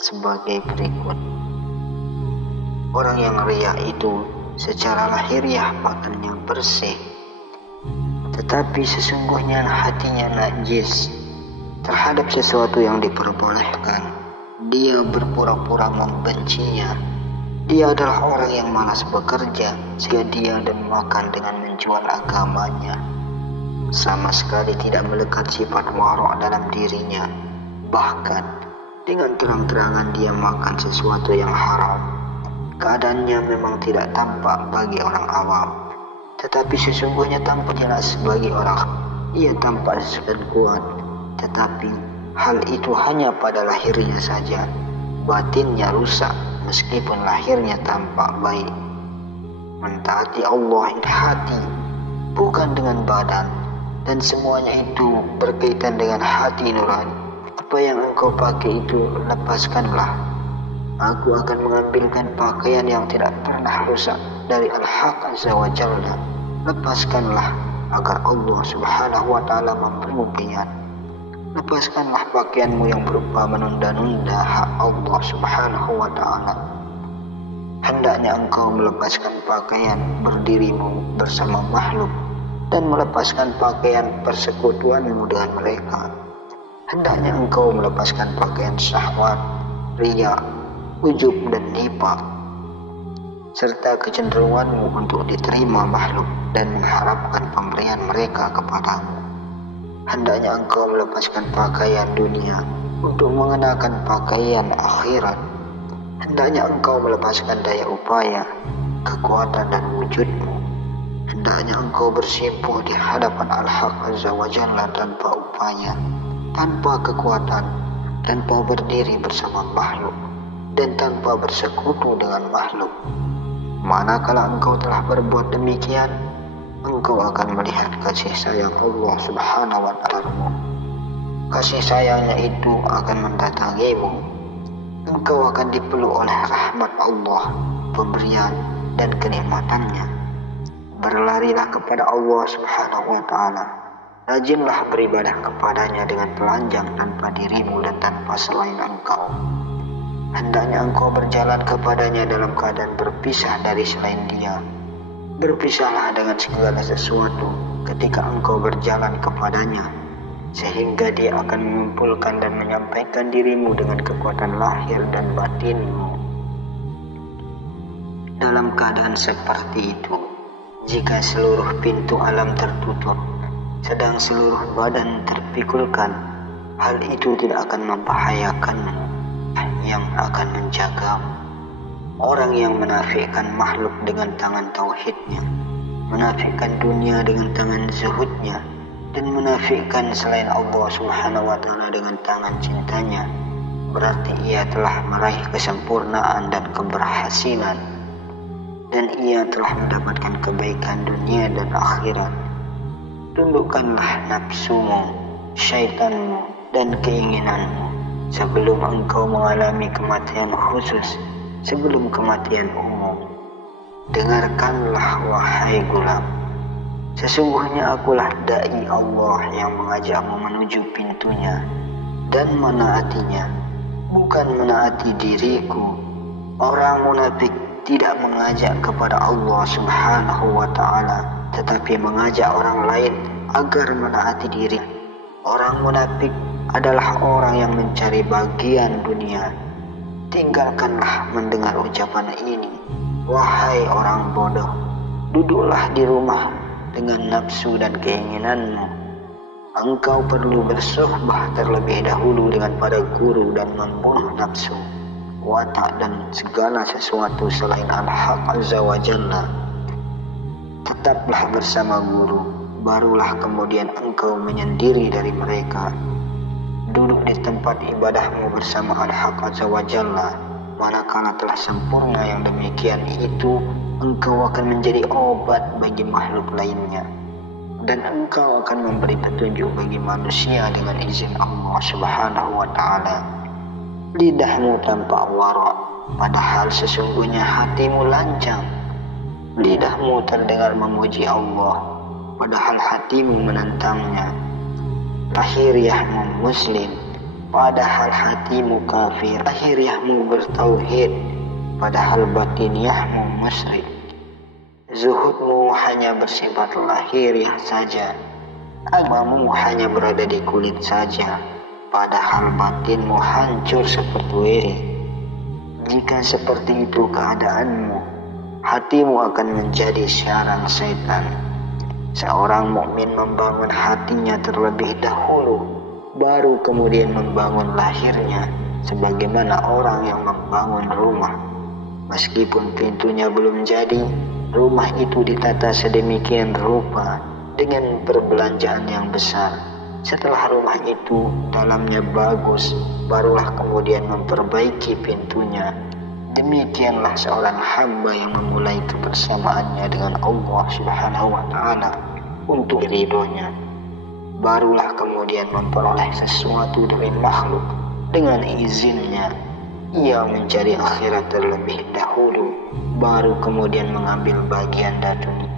sebagai berikut. Orang yang riya itu secara lahiriah badannya bersih, tetapi sesungguhnya hatinya najis terhadap sesuatu yang diperbolehkan. Dia berpura-pura membencinya. Dia adalah orang yang malas bekerja, sedia dan makan dengan menjual agamanya. Sama sekali tidak melekat sifat wara' dalam dirinya. Bahkan dengan terang-terangan dia makan sesuatu yang haram. Keadaannya memang tidak tampak bagi orang awam, tetapi sesungguhnya tampak jelas bagi orang. Ia tampak dan kuat, tetapi hal itu hanya pada lahirnya saja. Batinnya rusak meskipun lahirnya tampak baik. Mentaati Allah dengan hati, bukan dengan badan, dan semuanya itu berkaitan dengan hati nurani. Apa yang engkau pakai itu lepaskanlah. Aku akan mengambilkan pakaian yang tidak pernah rusak dari Al-Haq Azza wa Jalla. Lepaskanlah agar Allah Subhanahu wa Ta'ala memberimu pilihan. Lepaskanlah pakaianmu yang berupa menunda-nunda hak Allah Subhanahu wa Ta'ala. Hendaknya engkau melepaskan pakaian berdirimu bersama makhluk dan melepaskan pakaian persekutuanmu dengan mereka. Hendaknya engkau melepaskan pakaian syahwat, riya, ujub dan nifaq, serta kecenderunganmu untuk diterima makhluk dan mengharapkan pemberian mereka kepadamu. Hendaknya engkau melepaskan pakaian dunia untuk mengenakan pakaian akhirat. Hendaknya engkau melepaskan daya upaya, kekuatan dan wujudmu. Hendaknya engkau bersimpuh di hadapan Al-Haq Azza wa Jalla tanpa upaya, tanpa kekuatan, tanpa berdiri bersama makhluk, dan tanpa bersekutu dengan makhluk. Manakala engkau telah berbuat demikian, engkau akan melihat kasih sayang Allah Subhanahu wa Ta'ala. Kasih sayangnya itu akan mendatangimu. Engkau akan dipeluk oleh rahmat Allah, pemberian dan kenikmatannya. Berlarilah kepada Allah Subhanahu wa Ta'ala. Rajinlah beribadah kepadanya dengan telanjang tanpa dirimu dan tanpa selain engkau. Hendaknya engkau berjalan kepadanya dalam keadaan berpisah dari selain dia. Berpisahlah dengan segala sesuatu ketika engkau berjalan kepadanya, sehingga dia akan mengumpulkan dan menyampaikan dirimu dengan kekuatan lahir dan batinmu. Dalam keadaan seperti itu, jika seluruh pintu alam tertutup, sedang seluruh badan terpikulkan, hal itu tidak akan membahayakanmu, yang akan menjagamu. Orang yang menafikan makhluk dengan tangan tauhidnya, menafikan dunia dengan tangan zuhudnya, dan menafikan selain Allah Subhanahu wa Ta'ala dengan tangan cintanya, berarti ia telah meraih kesempurnaan dan keberhasilan, dan ia telah mendapatkan kebaikan dunia dan akhirat. Tundukkanlah nafsumu, syaitanmu, dan keinginanmu sebelum engkau mengalami kematian khusus, sebelum kematian umum. Dengarkanlah wahai gulam, sesungguhnya akulah da'i Allah yang mengajakmu menuju pintunya dan menaatinya, bukan menaati diriku. Orang munafik tidak mengajak kepada Allah Subhanahu wa Ta'ala, tetapi mengajak orang lain agar menaati diri. Orang munafik adalah orang yang mencari bagian dunia. Tinggalkanlah mendengar ucapan ini, wahai orang bodoh. Duduklah di rumah dengan nafsu dan keinginanmu. Engkau perlu bersuhbah terlebih dahulu dengan para guru dan membunuh nafsu, watak dan segala sesuatu selain Al-Haq Azza wa Jalla. Tetaplah bersama guru, barulah kemudian engkau menyendiri dari mereka. Duduk di tempat ibadahmu bersama Al-Haq Azza wa Jalla. Manakala telah sempurna yang demikian itu, engkau akan menjadi obat bagi makhluk lainnya, dan engkau akan memberi petunjuk bagi manusia dengan izin Allah Subhanahu wa Ta'ala. Lidahmu tampak wara', padahal sesungguhnya hatimu lancang. Lidahmu terdengar memuji Allah, padahal hatimu menentangnya. Lahiriahmu muslim, padahal hatimu kafir. Lahiriahmu bertauhid, padahal batiniahmu musyrik. Zuhudmu hanya bersifat lahiriah saja, agamamu hanya berada di kulit saja, padahal batinmu hancur seperti wiri. Jika seperti itu keadaanmu, hatimu akan menjadi sarang setan. Seorang mukmin membangun hatinya terlebih dahulu, baru kemudian membangun lahirnya, sebagaimana orang yang membangun rumah. Meskipun pintunya belum jadi, rumah itu ditata sedemikian rupa dengan perbelanjaan yang besar. Setelah rumah itu dalamnya bagus, barulah kemudian memperbaiki pintunya. Demikianlah seorang hamba yang memulai kebersamaannya dengan Allah Subhanahu wa Ta'ala untuk ridhonya, barulah kemudian memperoleh sesuatu dari makhluk dengan izinnya. Ia mencari akhirat terlebih dahulu, baru kemudian mengambil bagian dari dunia.